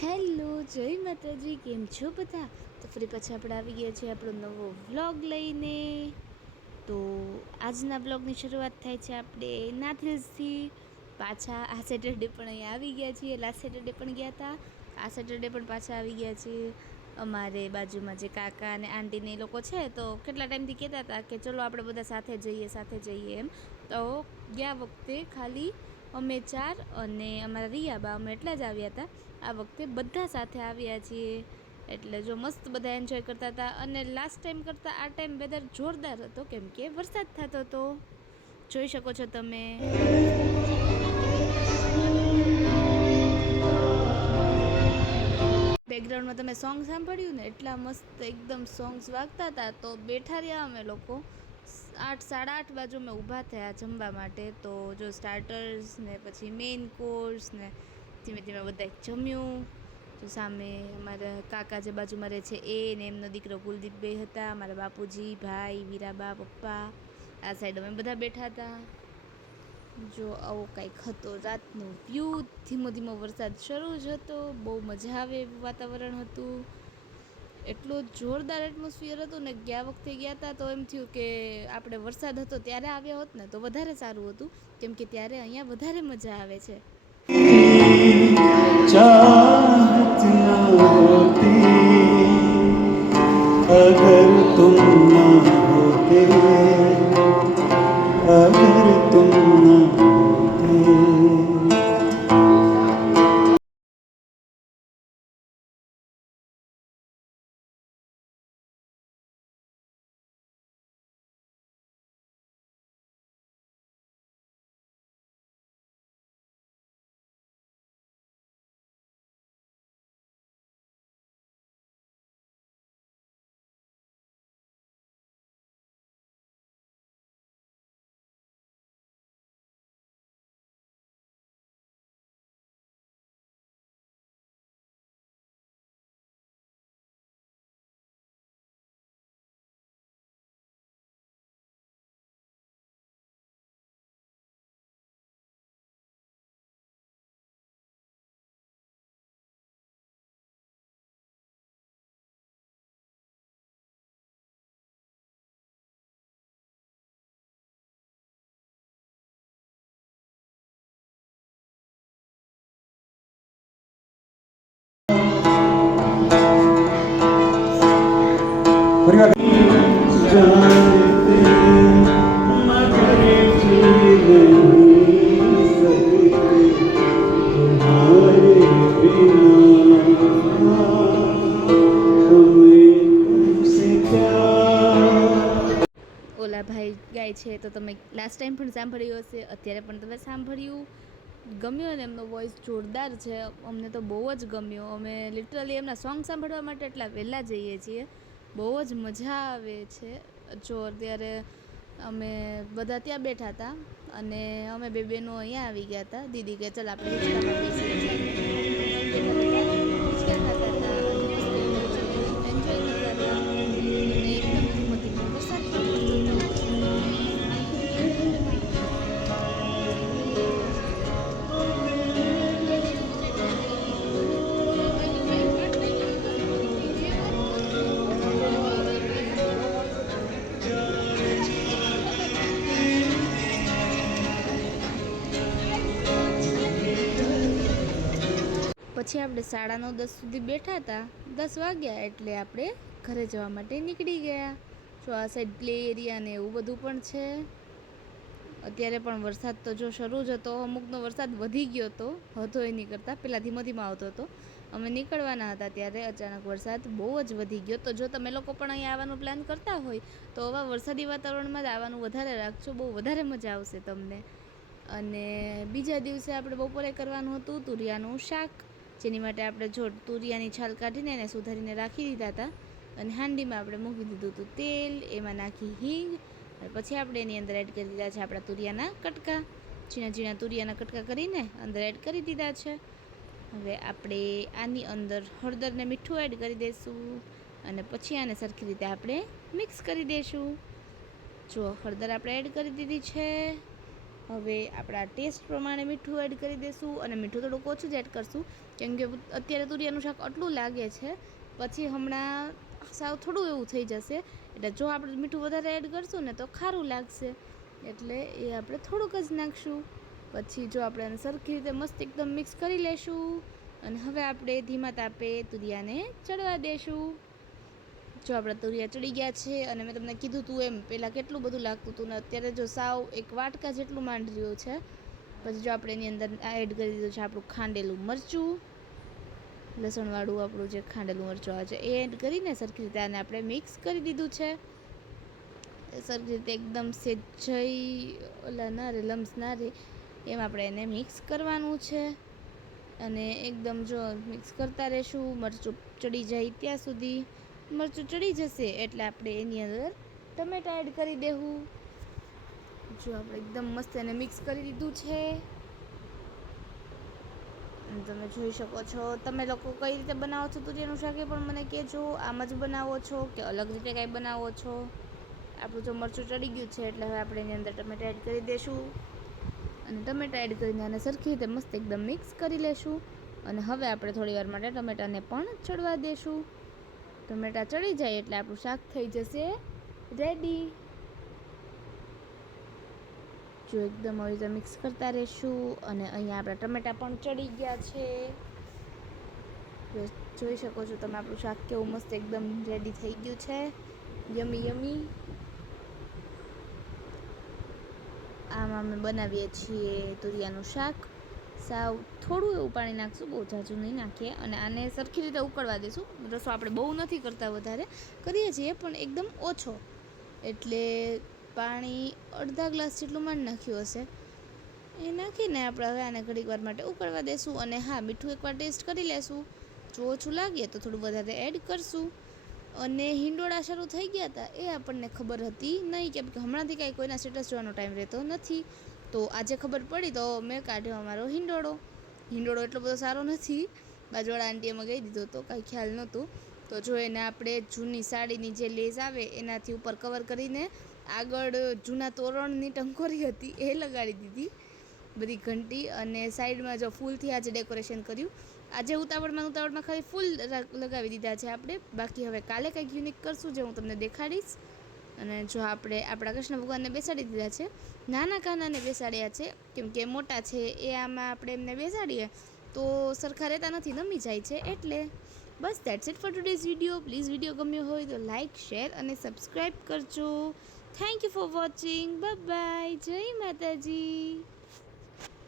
Hello, જય માતાજી. કેમ છો બધા? તો ફરી પાછા આપણે આવી ગયા છીએ આપણો નવો વ્લોગ લઈને. તો આજના વ્લોગની શરૂઆત થાય છે આપણે નાથિલ્સથી. પાછા આ સેટરડે પણ અહીંયા આવી ગયા છીએ. લાસ્ટ સેટરડે પણ ગયા હતા, આ સેટરડે પણ પાછા આવી ગયા છીએ. અમારે બાજુમાં જે કાકા અને આંટીને એ લોકો છે, તો કેટલા ટાઈમથી કહેતા હતા કે ચલો આપણે બધા સાથે જઈએ એમ. તો ગયા વખતે ખાલી અમે 4 અને અમારા રિયાબા અમે એટલા જ આવ્યા હતા. આ વખતે બધા સાથે આવ્યા છીએ, એટલે જો મસ્ત બધા એન્જોય કરતા હતા. અને લાસ્ટ ટાઈમ કરતાં આ ટાઈમ વેધર જોરદાર હતો, કેમ કે વરસાદ થતો હતો, જોઈ શકો છો તમે. બેકગ્રાઉન્ડમાં તમે સોંગ સાંભળ્યું ને, એટલા મસ્ત એકદમ સોંગ્સ વાગતા હતા. તો બેઠા રહ્યા અમે લોકો 8-8:30 બાજુ અમે ઊભા થયા જમવા માટે. તો જો સ્ટાર્ટર્સ ને પછી મેઇન કોર્સ ને ધીમે ધીમે બધા જમ્યું. તો સામે અમારા કાકા જે બાજુમાં રહે છે એ ને એમનો દીકરો કુલદીપ બે હતા, મારા બાપુજી, ભાઈ, વીરાબા, પપ્પા. આ સાઈડ અમે બધા બેઠા હતા. જો આવો કંઈક હતો રાતનો વ્યૂ. ધીમો ધીમો વરસાદ શરૂ જ હતો, બહુ મજા આવે એવું વાતાવરણ હતું. એટલો જોરદાર એટમોસ્ફિયર હતું ને. ગયા વખતે ગયા હતા તો એમ થયું કે આપણે વરસાદ હતો ત્યારે આવ્યા હોત ને તો વધારે સારું હતું, કેમ કે ત્યારે અહીંયા વધારે મજા આવે છે. चाहत न होती अगर तुम न होते, अगर तुम न होते. ઓલા ભાઈ ગાય છે તો તમે લાસ્ટ ટાઈમ પણ સાંભળ્યું હશે, અત્યારે પણ તમે સાંભળ્યું. ગમ્યો ને એમનો વોઇસ જોરદાર છે, અમને તો બહુ જ ગમ્યો. અમે લિટરલી એમના સોંગ સાંભળવા માટે એટલા વહેલા જઈએ છીએ, બહુ જ મજા આવે છે. જો અત્યારે અમે બધા ત્યાં બેઠા હતા અને અમે બે બહેનો અહીંયા આવી ગયા હતા. દીદી કે ચાલ આપણે હિંચકામાં બેસીએ, બેઠા બેઠા હિંચકા ખાતા હતા અને મસ્ત એન્જોય કરતા હતા. અને એકદમ ધીમો ધીમો વરસાદ પણ પડતો હતો. પછી આપણે 9:30 સુધી બેઠા હતા. 10 વાગ્યા એટલે આપણે ઘરે જવા માટે નીકળી ગયા. જો આ સાઈડ પ્લે એરિયા ને એવું બધું પણ છે. અત્યારે પણ વરસાદ તો જો શરૂ જ હતો, અમુકનો વરસાદ વધી ગયો હતો એની કરતાં. પહેલાં ધીમો ધીમો આવતો હતો. અમે નીકળવાના હતા ત્યારે અચાનક વરસાદ બહુ જ વધી ગયો. તો જો તમે લોકો પણ અહીંયા આવવાનું પ્લાન કરતા હોય તો આવા વરસાદી વાતાવરણમાં જ આવવાનું વધારે રાખજો, બહુ વધારે મજા આવશે તમને. અને બીજા દિવસે આપણે બપોરે કરવાનું હતું તુરિયાનું શાક, જેની માટે આપણે જો તુરિયાની છાલ કાઢીને એને સુધારીને રાખી દીધા હતા. અને હાંડીમાં આપણે મૂકી દીધું હતું તેલ, એમાં નાખી હિંગ, અને પછી આપણે એની અંદર એડ કરી દીધા છે આપણા તુરિયાના કટકા. ઝીણા ઝીણા તુરિયાના કટકા કરીને અંદર એડ કરી દીધા છે. હવે આપણે આની અંદર હળદર ને મીઠું એડ કરી દઈશું અને પછી આને સરખી રીતે આપણે મિક્સ કરી દઈશું. જો હળદર આપણે એડ કરી દીધી છે હવે આપણા ટેસ્ટ પ્રમાણે મીઠું એડ કરી દઈશું, અને મીઠું થોડુંક ઓછું જ એડ કરશું કેમ કે અત્યારે તુરિયાનું શાક આટલું લાગે છે, પછી હમણાં સાવ થોડું એવું થઈ જશે, એટલે જો આપણે મીઠું વધારે એડ કરશું ને તો ખારું લાગશે, એટલે એ આપણે થોડુંક જ નાખશું. પછી જો આપણે એને સરખી રીતે મસ્ત એકદમ મિક્સ કરી લઈશું, અને હવે આપણે ધીમા તાપે તુરિયાને ચડવા દઈશું. જો આપણા તુરિયા ચડી ગયા છે, અને મેં તમને કીધું હતું એમ પહેલાં કેટલું બધું લાગતું હતું ને અત્યારે જો સાવ એક વાટકા જેટલું માંડ રહ્યું છે. પછી જો આપણે એની અંદર એડ કરી દીધું છે આપણું ખાંડેલું મરચું, લસણવાળું આપણું જે ખાંડેલું મરચું આવે છે એ એડ કરીને સરખી રીતે આને આપણે મિક્સ કરી દીધું છે. સરખી રીતે એકદમ સેજઈ ઓલા ના રે લમ્સ ના રે એમ આપણે એને મિક્સ કરવાનું છે, અને એકદમ જો મિક્સ કરતા રહીશું મરચું ચડી જાય ત્યાં સુધી. મરચું ચડી જશે એટલે આપણે એની અંદર ટમેટા એડ કરી દેવું. જો આપણે એકદમ મસ્ત એને મિક્સ કરી દીધું છે, અને તમે જોઈ શકો છો. તમે લોકો કઈ રીતે બનાવો છો તુરિયાનું શાક એ પણ મને કહેજો. આમ જ બનાવો છો કે અલગ રીતે કાંઈ બનાવો છો? આપણું જો મરચું ચડી ગયું છે એટલે હવે આપણે એની અંદર ટમેટા એડ કરી દઈશું, અને ટમેટા એડ કરીને આને સરખી રીતે મસ્ત એકદમ મિક્સ કરી લેશું. અને હવે આપણે થોડી વાર માટે ટમેટાને પણ ચડવા દઈશું. ટમેટા ચડી જાય એટલે આપણું શાક થઈ જશે રેડી. જો એકદમ આવી રીતે મિક્સ કરતા રહીશું, અને અહીંયા આપણા ટમેટા પણ ચડી ગયા છે. જોઈ શકો છો તમે આપણું શાક કેવું મસ્ત એકદમ રેડી થઈ ગયું છે. યમી યમી. આમ અમે બનાવીએ છીએ તુરિયાનું શાક. સાવ થોડું એવું પાણી નાખશું, બહુ ઝાઝું નહીં નાખીએ, અને આને સરખી રીતે ઉકળવા દઈશું. રસો આપણે બહુ નથી કરતા, વધારે કરીએ છીએ પણ એકદમ ઓછો, એટલે પાણી અડધા ગ્લાસ જેટલું માંડ નાખ્યું હશે એ નાખીને આપણે હવે આને ઘડીક વાર માટે ઉકળવા દઈશું. અને હા, મીઠું એકવાર ટેસ્ટ કરી લેશું, જો ઓછું લાગે તો થોડું વધારે એડ કરશું. અને હિંડોળા શરૂ થઈ ગયા હતા એ આપણને ખબર હતી નહીં, કેમ કે હમણાંથી કાંઈ કોઈના સ્ટેટસ જોવાનો ટાઈમ રહેતો નથી. તો આજે ખબર પડી તો મેં કાઢ્યો અમારો હિંડોળો. હિંડોળો એટલો બધો સારો નથી, બાજુવાળા આંટીએ મંગાવી દીધો તો કાંઈ ખ્યાલ નહોતું. તો જો એને આપણે જૂની સાડીની જે લેસ આવે એનાથી ઉપર કવર કરીને આગળ જૂના તોરણની ટંકોરી હતી એ લગાડી દીધી, બધી ઘંટી, અને સાઈડમાં જો ફૂલથી આજે ડેકોરેશન કર્યું. આજે ઉતાવળમાં ખાલી ફૂલ લગાવી દીધા છે આપણે, બાકી હવે કાલે કંઈક યુનિક કરશું જે હું તમને દેખાડીશ. અને જો આપણે આપણા કૃષ્ણ ભગવાનને બેસાડી દીધા છે, નાના કાનાને બેસાડ્યા છે કેમ કે મોટા છે એ આમાં આપણે એમને બેસાડીએ તો સરખા રહેતા નથી, નમી જાય છે. એટલે બસ that's it for today's video. Please video ગમ્યો હોય તો લાઇક, શેર અને સબસ્ક્રાઈબ કરજો. Thank you for watching. Bye bye. જય માતાજી.